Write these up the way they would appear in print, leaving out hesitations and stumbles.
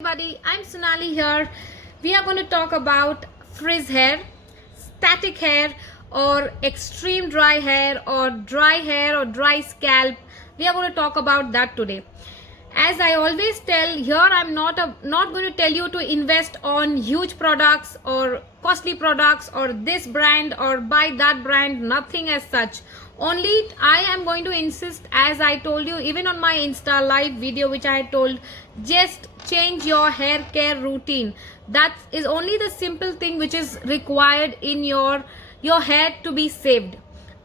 Everybody, I'm Sonali here. We are going to talk about frizz hair, static hair, or extreme dry hair, or dry scalp. We are going to talk about that today. As I always tell, here I'm not going to tell you to invest on huge products or costly products or this brand or buy that brand, nothing as such. Only I am going to insist, as I told you even on my Insta live video which I had told, just change your hair care routine. That is only the simple thing which is required in your hair to be saved.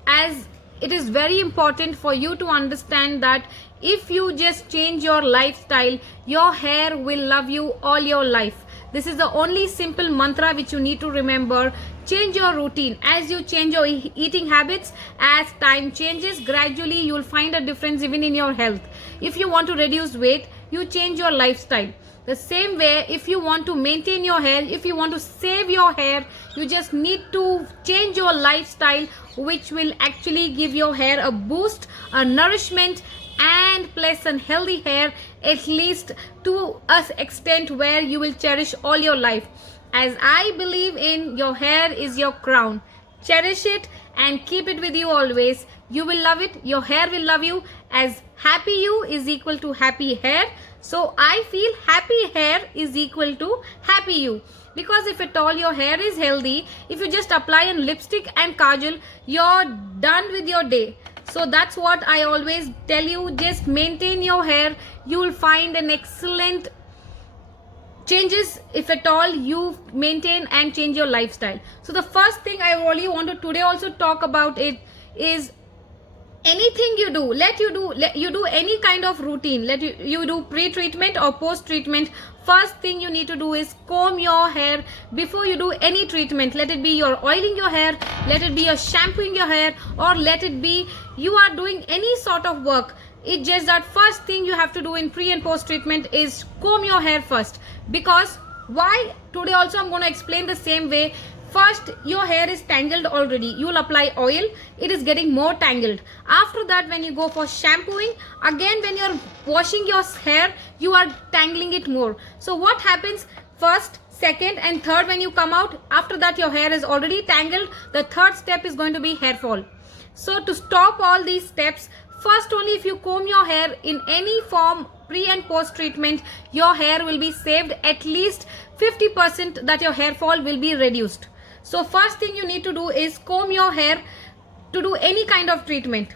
As it is very important for you to understand that if you just change your lifestyle, your hair will love you all your life. This is the only simple mantra which you need to remember. Change your routine. As you change your eating habits, as time changes, gradually you will find a difference even in your health. If you want to reduce weight, you change your lifestyle. The same way, if you want to maintain your hair, if you want to save your hair, you just need to change your lifestyle, which will actually give your hair a boost, a nourishment, and plus a healthy hair, at least to an extent where you will cherish all your life. As I believe in, your hair is your crown. Cherish it and keep it with you always. You will love it, your hair will love you, as happy you is equal to happy hair. So I feel happy hair is equal to happy you. Because if at all your hair is healthy, if you just apply a lipstick and kajal, you're done with your day. So that's what I always tell you, just maintain your hair. You will find an excellent changes if at all you maintain and change your lifestyle. So the first thing I really want to today also talk about it is, anything you do, let you do any kind of routine, let you do pre-treatment or post-treatment. First thing you need to do is comb your hair before you do any treatment. Let it be your oiling your hair, let it be your shampooing your hair, or let it be you are doing any sort of work. It's just that first thing you have to do in pre and post treatment is comb your hair first. Because why? Today also I'm going to explain the same way. First, your hair is tangled already. You will apply oil. It is getting more tangled. After that, when you go for shampooing, again when you're washing your hair, you are tangling it more. So what happens? First, second and third, when you come out, after that your hair is already tangled. The third step is going to be hair fall. So to stop all these steps, first only if you comb your hair in any form, pre and post treatment, your hair will be saved. At least 50% that your hair fall will be reduced. So first thing you need to do is comb your hair to do any kind of treatment.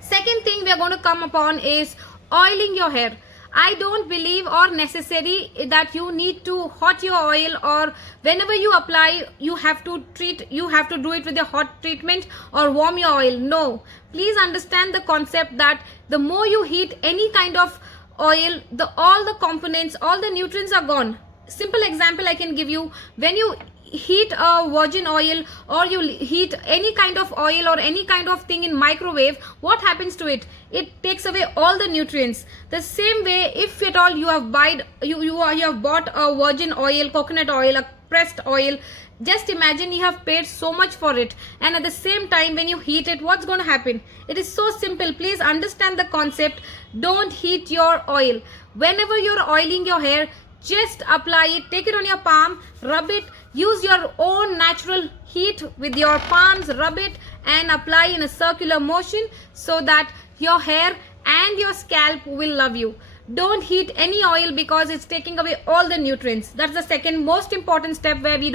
Second thing we are going to come upon is oiling your hair. I don't believe or necessary that you need to hot your oil, or whenever you apply you have to do it with a hot treatment or warm your oil. No, please understand the concept that the more you heat any kind of oil, all the components, all the nutrients are gone. Simple example I can give you. When you heat a virgin oil or you heat any kind of oil or any kind of thing in microwave, what happens to it? It takes away all the nutrients. The same way, if at all you have bought a virgin oil, coconut oil, a pressed oil, just imagine you have paid so much for it, and at the same time when you heat it, what's going to happen? It is so simple. Please understand the concept. Don't heat your oil. Whenever you're oiling your hair, just apply it, take it on your palm, rub it, use your own natural heat with your palms, rub it and apply in a circular motion so that your hair and your scalp will love you. Don't heat any oil because it's taking away all the nutrients. That's the second most important step where we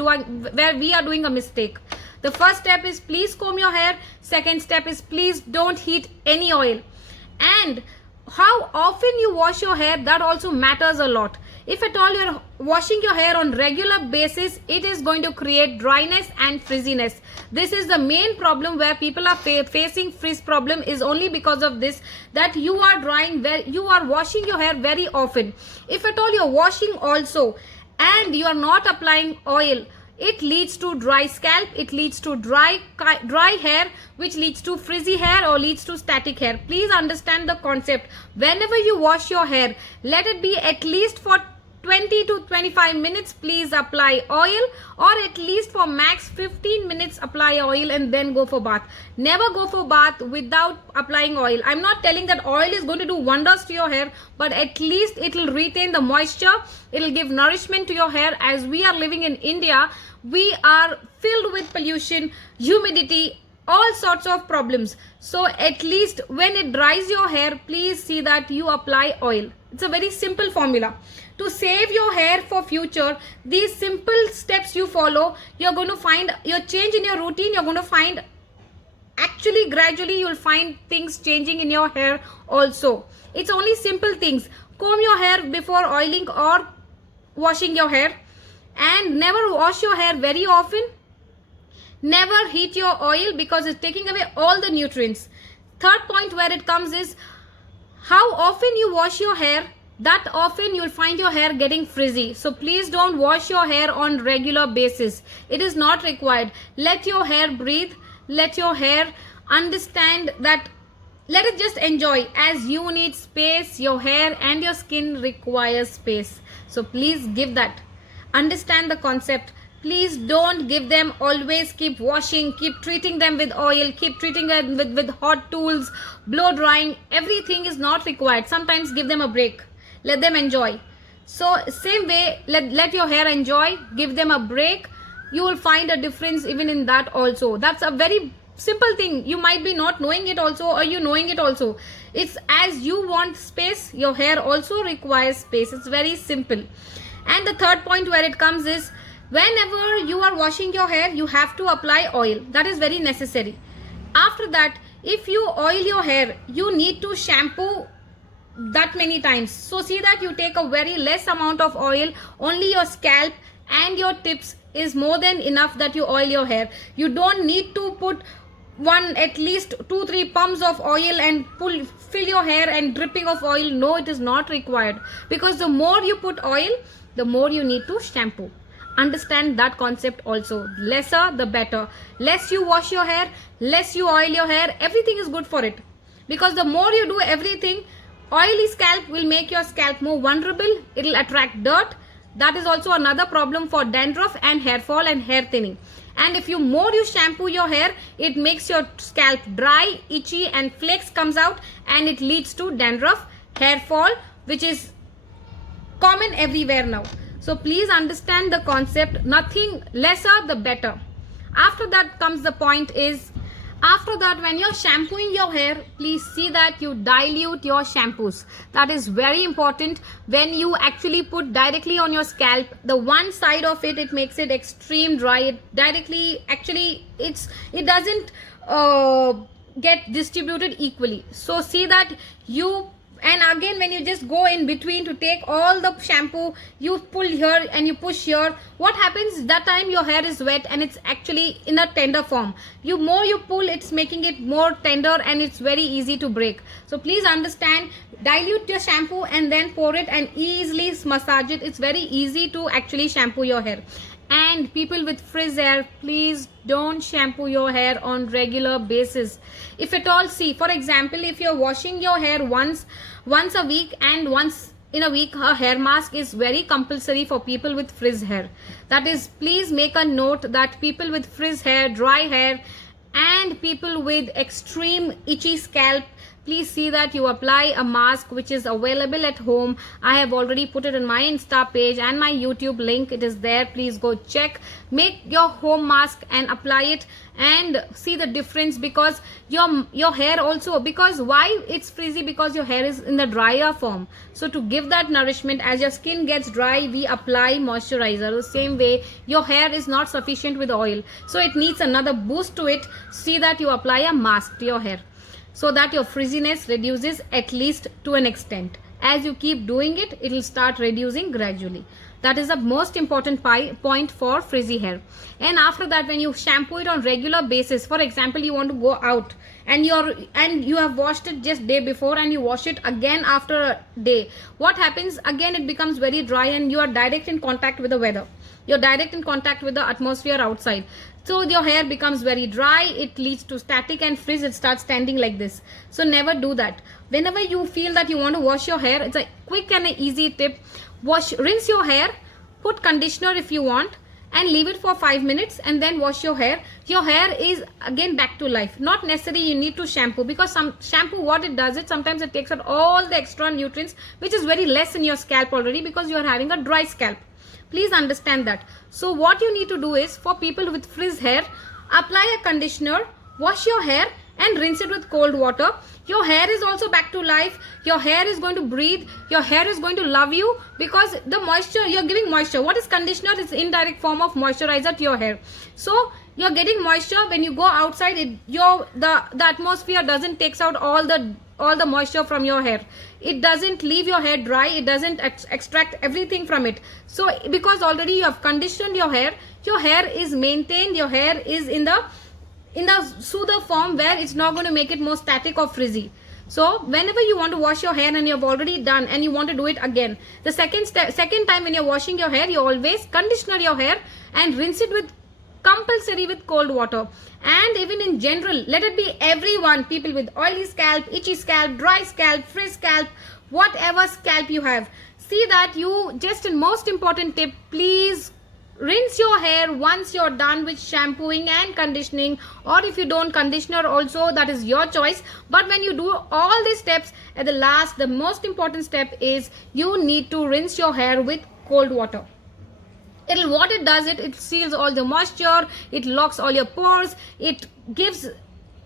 are doing a mistake. The first step is please comb your hair. Second step is please don't heat any oil. And how often you wash your hair, that also matters a lot. If at all you're washing your hair on regular basis, it is going to create dryness and frizziness. This is the main problem where people are facing frizz problem, is only because of this, that you are washing your hair very often. If at all you're washing also and you are not applying oil, it leads to dry scalp, it leads to dry hair, which leads to frizzy hair or leads to static hair. Please understand the concept. Whenever you wash your hair, let it be at least for 20 to 25 minutes, please apply oil, or at least for max 15 minutes apply oil and then go for bath. Never go for bath without applying oil. I'm not telling that oil is going to do wonders to your hair, but at least it will retain the moisture. It will give nourishment to your hair. As we are living in India, we are filled with pollution, humidity, all sorts of problems. So at least when it dries your hair, please see that you apply oil. It's a very simple formula. To save your hair for future, these simple steps you follow, you're going to find your change in your routine. You're going to find, actually gradually you'll find things changing in your hair also. It's only simple things. Comb your hair before oiling or washing your hair, and never wash your hair very often. Never heat your oil because it's taking away all the nutrients. Third point where it comes is how often you wash your hair. That often you'll find your hair getting frizzy. So please don't wash your hair on regular basis. It is not required. Let your hair breathe. Let your hair understand that, let it just enjoy. As you need space, your hair and your skin requires space. So please give that. Understand the concept. Please don't give them always keep washing, keep treating them with oil, keep treating them with hot tools, blow drying. Everything is not required. Sometimes give them a break. Let them enjoy. So same way, let your hair enjoy. Give them a break. You will find a difference even in that also. That's a very simple thing. You might be not knowing it also, or you knowing it also. It's as you want space, your hair also requires space. It's very simple. And the third point where it comes is, whenever you are washing your hair, you have to apply oil. That is very necessary. After that, if you oil your hair, you need to shampoo that many times. So see that you take a very less amount of oil. Only your scalp and your tips is more than enough that you oil your hair. You don't need to put at least 2-3 pumps of oil and fill your hair and dripping of oil. No, it is not required, because the more you put oil, the more you need to shampoo. Understand that concept also. Lesser the better. Less you wash your hair, less you oil your hair, everything is good for it. Because the more you do everything, oily scalp will make your scalp more vulnerable. It will attract dirt. That is also another problem for dandruff and hair fall and hair thinning. And if you shampoo your hair, it makes your scalp dry, itchy, and flakes comes out, and it leads to dandruff, hair fall, which is common everywhere now. So please understand the concept. Nothing lesser the better. After that comes the point is, after that when you're shampooing your hair, please see that you dilute your shampoos. That is very important. When you actually put directly on your scalp, the one side of it, it makes it extreme dry. It directly, actually it doesn't get distributed equally. So see that you, and again when you just go in between to take all the shampoo, you pull here and you push here. What happens that time? Your hair is wet and it's actually in a tender form. More you pull, it's making it more tender and it's very easy to break. So please understand, dilute your shampoo and then pour it and easily massage it. It's very easy to actually shampoo your hair. And people with frizz hair, please don't shampoo your hair on regular basis. If at all, see, for example, if you're washing your hair once a week, and once in a week a hair mask is very compulsory for people with frizz hair. That is, please make a note that people with frizz hair, dry hair, and people with extreme itchy scalp, please see that you apply a mask which is available at home. I have already put it in my Insta page and my YouTube link. It is there. Please go check. Make your home mask and apply it and see the difference, because your hair also, because why it's frizzy? Because your hair is in the drier form. So to give that nourishment, as your skin gets dry, we apply moisturizer. The same way, your hair is not sufficient with oil, so it needs another boost to it. See that you apply a mask to your hair, so that your frizziness reduces at least to an extent. As you keep doing it, it will start reducing gradually. That is the most important point for frizzy hair. And after that, when you shampoo it on regular basis, for example, you want to go out and you have washed it just day before and you wash it again after a day. What happens? Again, it becomes very dry and you are direct in contact with the weather. You're direct in contact with the atmosphere outside. So your hair becomes very dry. It leads to static and frizz. It starts standing like this. So never do that. Whenever you feel that you want to wash your hair, it's a quick and an easy tip. rinse your hair, put conditioner if you want, and leave it for 5 minutes, and then wash your hair. Your hair is again back to life. Not necessary you need to shampoo, because some shampoo, what it does, sometimes it takes out all the extra nutrients which is very less in your scalp already, because you are having a dry scalp. Please understand that. So what you need to do is, for people with frizz hair, apply a conditioner, wash your hair, and rinse it with cold water. Your hair is also back to life. Your hair is going to breathe. Your hair is going to love you, because the moisture, you're giving moisture. What is conditioner? It's indirect form of moisturizer to your hair. So you're getting moisture. When you go outside, the atmosphere doesn't takes out all the moisture from your hair. It doesn't leave your hair dry. It doesn't extract everything from it. So because already you have conditioned your hair is maintained. Your hair is in the soother form, where it's not going to make it more static or frizzy. So whenever you want to wash your hair and you have already done and you want to do it again, the second time when you're washing your hair, you always conditioner your hair and rinse it with compulsory with cold water. And even in general, let it be everyone, people with oily scalp, itchy scalp, dry scalp, frizz scalp, whatever scalp you have, see that you, just a most important tip, please rinse your hair once you're done with shampooing and conditioning, or if you don't conditioner also, that is your choice. But when you do all these steps, at the last, the most important step is you need to rinse your hair with cold water. What it does, it seals all the moisture, it locks all your pores, it gives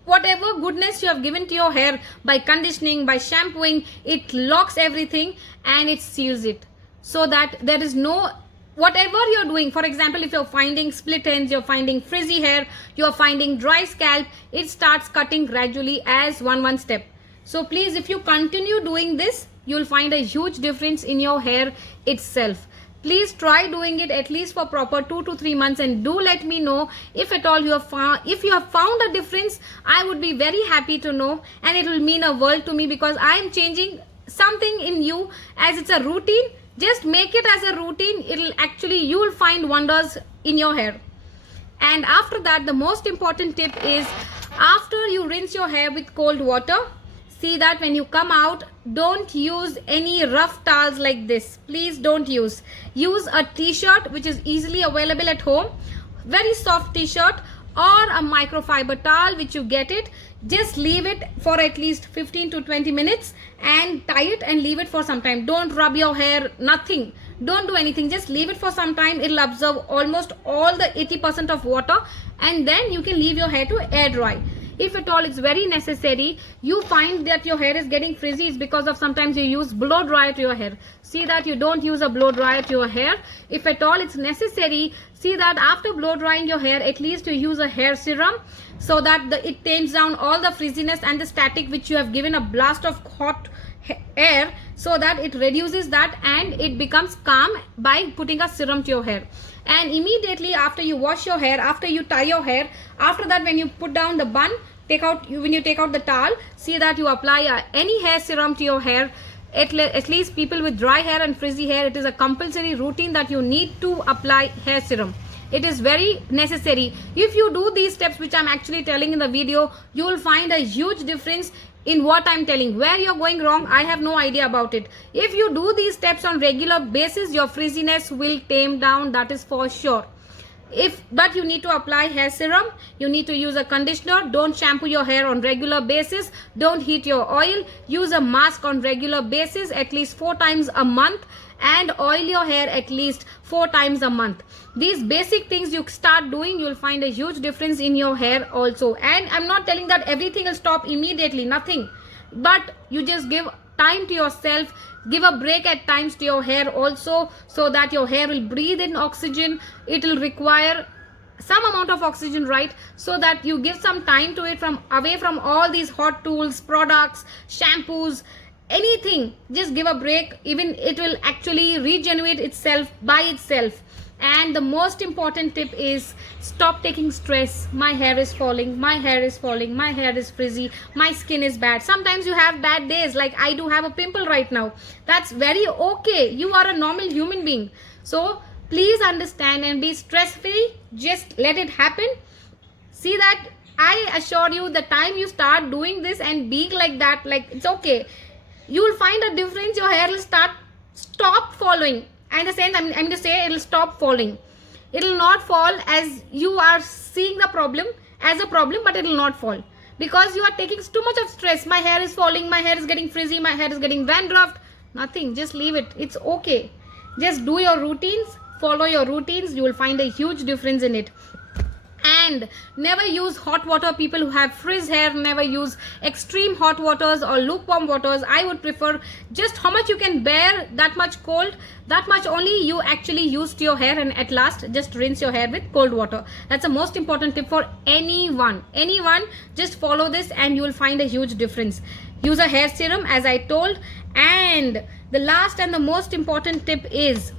whatever goodness you have given to your hair by conditioning, by shampooing, it locks everything and it seals it, so that there is no, whatever you're doing, for example, if you're finding split ends, you're finding frizzy hair, you're finding dry scalp, it starts cutting gradually as one step. So please, if you continue doing this, you'll find a huge difference in your hair itself. Please try doing it at least for proper 2 to 3 months, and do let me know if at all you have found, if you have found a difference. I would be very happy to know, and it will mean a world to me, because I am changing something in you. As it's a routine, just make it as a routine. It'll actually, you will find wonders in your hair. And after that, the most important tip is, after you rinse your hair with cold water, see that when you come out, don't use any rough towels like this. Please don't use a t-shirt which is easily available at home, very soft t-shirt, or a microfiber towel which you get it. Just leave it for at least 15 to 20 minutes and tie it and leave it for some time. Don't rub your hair, nothing. Don't do anything. Just leave it for some time. It'll absorb almost all the 80% of water, and then you can leave your hair to air dry. If at all it's very necessary, you find that your hair is getting frizzy, it's because of sometimes you use blow dryer to your hair. See that you don't use a blow dryer to your hair. If at all it's necessary, see that after blow drying your hair, at least you use a hair serum, so that it tames down all the frizziness and the static which you have given a blast of hot air, so that it reduces that and it becomes calm by putting a serum to your hair. And immediately after you wash your hair, after you tie your hair, after that when you put down the bun, when you take out the towel, see that you apply any hair serum to your hair. At least people with dry hair and frizzy hair, it is a compulsory routine that you need to apply hair serum. It is very necessary. If you do these steps which I'm actually telling in the video, you will find a huge difference in what I'm telling. Where you're going wrong, I have no idea about it. If you do these steps on regular basis, your frizziness will tame down, that is for sure. But you need to apply hair serum, you need to use a conditioner, don't shampoo your hair on regular basis, don't heat your oil, use a mask on regular basis at least 4 times a month, and oil your hair at least 4 times a month. These basic things you start doing, you'll find a huge difference in your hair also. And I'm not telling that everything will stop immediately, nothing, but you just give time to yourself, give a break at times to your hair also, so that your hair will breathe in oxygen. It will require some amount of oxygen, right? So that you give some time to it, away from all these hot tools, products, shampoos, anything. Just give a break. Even it will actually regenerate itself by itself. And the most important tip is, stop taking stress. My hair is falling, my hair is falling, my hair is frizzy, my skin is bad. Sometimes you have bad days, like I do have a pimple right now. That's very okay. You are a normal human being. So please understand and be stress free. Just let it happen. See that, I assure you, the time you start doing this and being like that, like it's okay, you will find a difference. Your hair will start stop following. And the same, I'm going to say it'll stop falling. It will not fall as you are seeing the problem as a problem, but it will not fall because you are taking too much of stress. My hair is falling, my hair is getting frizzy, my hair is getting dandruffed. Nothing, just leave it. It's okay. Just do your routines, follow your routines. You will find a huge difference in it. And never use hot water. People who have frizz hair, never use extreme hot waters or lukewarm waters. I would prefer just how much you can bear, that much cold, that much only you actually use to your hair, and at last just rinse your hair with cold water. That's the most important tip for anyone. Just follow this and you will find a huge difference. Use a hair serum as I told. And the last and the most important tip is,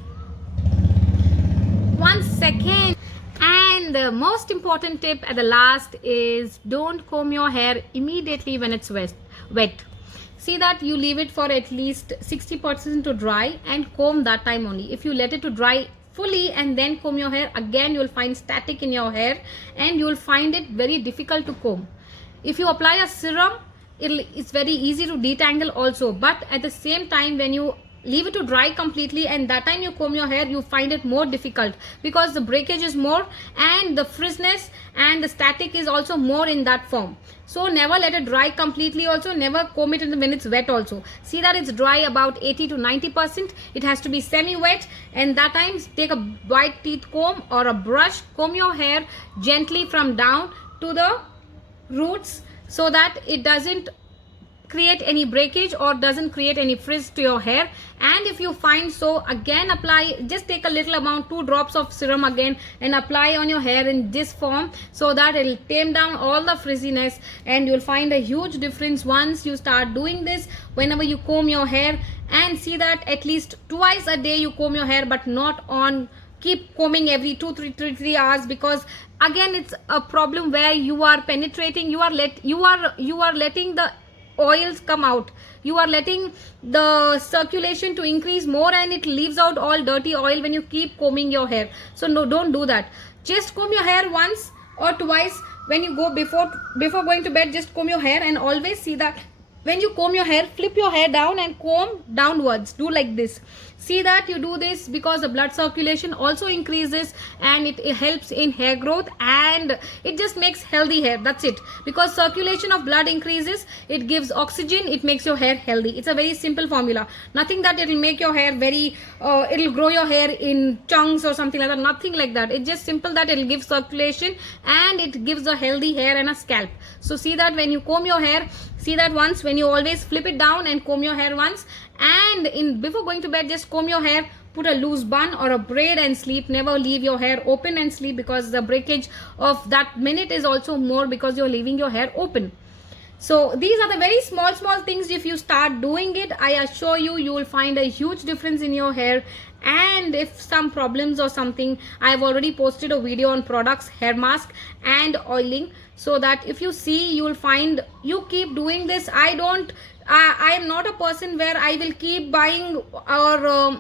1 second. And the most important tip at the last is, don't comb your hair immediately when it's wet. See that you leave it for at least 60% to dry and comb that time only. If you let it to dry fully and then comb your hair, again you will find static in your hair and you will find it very difficult to comb. If you apply a serum, it's very easy to detangle also, but at the same time when you leave it to dry completely and that time you comb your hair, you find it more difficult because the breakage is more and the frizziness and the static is also more in that form. So never let it dry completely, also never comb it when it's wet also. See that it's dry about 80 to 90%. It has to be semi-wet, and that time take a white teeth comb or a brush, comb your hair gently from down to the roots so that it doesn't create any breakage or doesn't create any frizz to your hair. And if you find so, again apply, just take a little amount, 2 drops of serum again and apply on your hair in this form so that it will tame down all the frizziness, and you'll find a huge difference once you start doing this whenever you comb your hair. And see that at least twice a day you comb your hair, but not on keep combing every 3 hours, because again it's a problem where you are penetrating, you are letting the oils come out, you are letting the circulation to increase more and it leaves out all dirty oil when you keep combing your hair. So no, don't do that. Just comb your hair once or twice when you go before going to bed. Just comb your hair, and always see that when you comb your hair, flip your hair down and comb downwards. Do like this. See that you do this because the blood circulation also increases and it helps in hair growth and it just makes healthy hair. That's it. Because circulation of blood increases, it gives oxygen, it makes your hair healthy. It's a very simple formula. Nothing that it will make your hair very, it'll grow your hair in chunks or something like that. Nothing like that. It's just simple that it'll give circulation and it gives a healthy hair and a scalp. So see that when you comb your hair, see that once when you always flip it down and comb your hair once, and before going to bed just comb your hair, put a loose bun or a braid and sleep. Never leave your hair open and sleep, because the breakage of that minute is also more because you're leaving your hair open. So these are the very small things. If you start doing it, I assure you, you will find a huge difference in your hair. And if some problems or something, I've already posted a video on products, hair mask and oiling, so that if you see, you will find, you keep doing this. I am not a person where I will keep buying or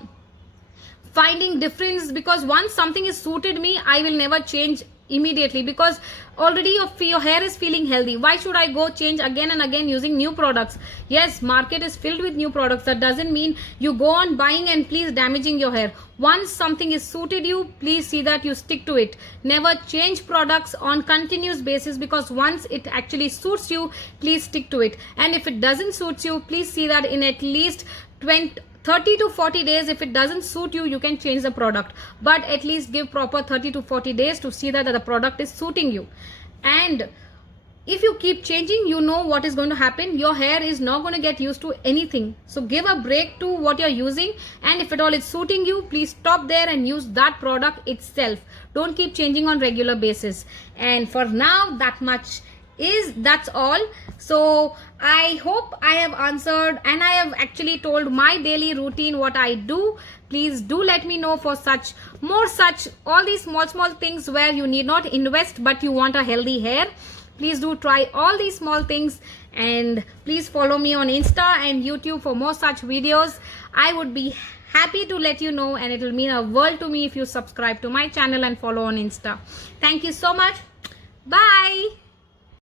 finding difference, because once something is suited me, I will never change immediately, because already your hair is feeling healthy. Why should I go change again and again using new products? Yes, market is filled with new products. That doesn't mean you go on buying and please damaging your hair. Once something is suited you, please see that you stick to it. Never change products on continuous basis, because once it actually suits you, please stick to it. And if it doesn't suit you, please see that in at least 30 to 40 days, if it doesn't suit you, you can change the product. But at least give proper 30 to 40 days to see that the product is suiting you. And if you keep changing, you know what is going to happen. Your hair is not going to get used to anything. So give a break to what you're using. And if at all it's suiting you, please stop there and use that product itself. Don't keep changing on regular basis. And for now, that's all. So I hope I have answered and I have actually told my daily routine, what I do. Please do let me know for all these small things where you need not invest but you want a healthy hair. Please do try all these small things, and please follow me on Insta and YouTube for more such videos. I would be happy to let you know, and it will mean a world to me if you subscribe to my channel and follow on Insta. Thank you so much. Bye.